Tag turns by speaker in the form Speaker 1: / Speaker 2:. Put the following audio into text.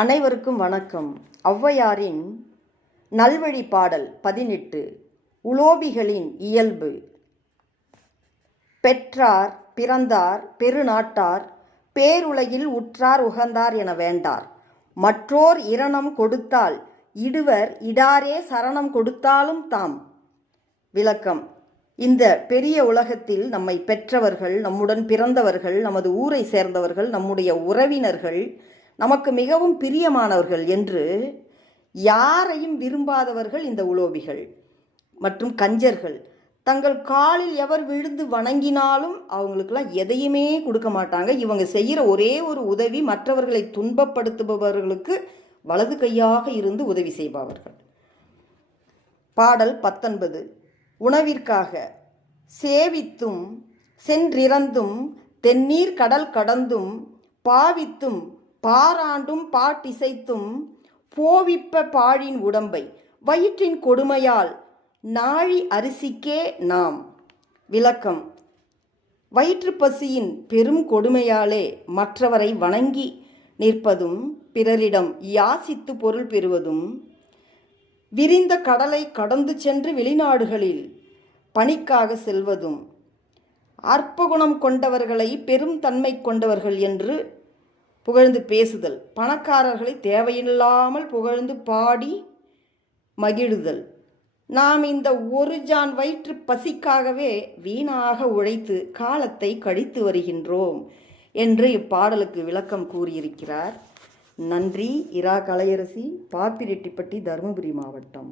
Speaker 1: அனைவருக்கும் வணக்கம். ஔவையாரின் நல்வழி பாடல் பதினெட்டு உலோபிகளின் இயல்பு. பெற்றார் பிறந்தார் பெருநாட்டார் பேருலகில் உற்றார் உகந்தார் என வேண்டார். மற்றோர் இரணம் கொடுத்தால் இடுவர் இடாரே சரணம் கொடுத்தாலும் தாம். விளக்கம். இந்த பெரிய உலகத்தில் நம்மை பெற்றவர்கள் நம்முடன் பிறந்தவர்கள் நமது ஊரை சேர்ந்தவர்கள் நம்முடைய உறவினர்கள் நமக்கு மிகவும் பிரியமானவர்கள் என்று யாரையும் விரும்பாதவர்கள் இந்த உலோபிகள் மற்றும் கஞ்சர்கள். தங்கள் காலில் எவர் விழுந்து வணங்கினாலும் அவங்களுக்கெல்லாம் எதையுமே கொடுக்க மாட்டாங்க. இவங்க செய்கிற ஒரே ஒரு உதவி மற்றவர்களை துன்பப்படுத்துபவர்களுக்கு வலது கையாக இருந்து உதவி செய்பவர்கள். பாடல் பத்தொன்பது. உணவிற்காக சேவித்தும் சென்றிறந்தும் தென்னீர் கடல் கடந்தும் பாவித்தும் பாராண்டும் பாட்டிசைத்தும் போவிப்ப பாழின் உடம்பை வயிற்றின் கொடுமையால் நாழி அரிசிக்கே நாம். விளக்கம். வயிற்றுப்பசியின் பெரும் கொடுமையாலே மற்றவரை வணங்கி நிற்பதும் பிறரிடம் யாசித்து பொருள் பெறுவதும் விரிந்த கடலை கடந்து சென்று வெளிநாடுகளில் பணிக்காக செல்வதும் அற்பகுணம் கொண்டவர்களை பெரும் தன்மை கொண்டவர்கள் என்று புகழ்ந்து பேசுதல். பணக்காரர்களை தேவையில்லாமல் புகழ்ந்து பாடி மகிழுதல். நாம் இந்த ஒரு ஜான் வயிற்று பசிக்காகவே வீணாக உழைத்து காலத்தை கழித்து வருகின்றோம் என்று இப்பாடலுக்கு விளக்கம் கூறியிருக்கிறார். நன்றி இரா கலையரசி பாப்பிரெட்டிப்பட்டி தருமபுரி மாவட்டம்.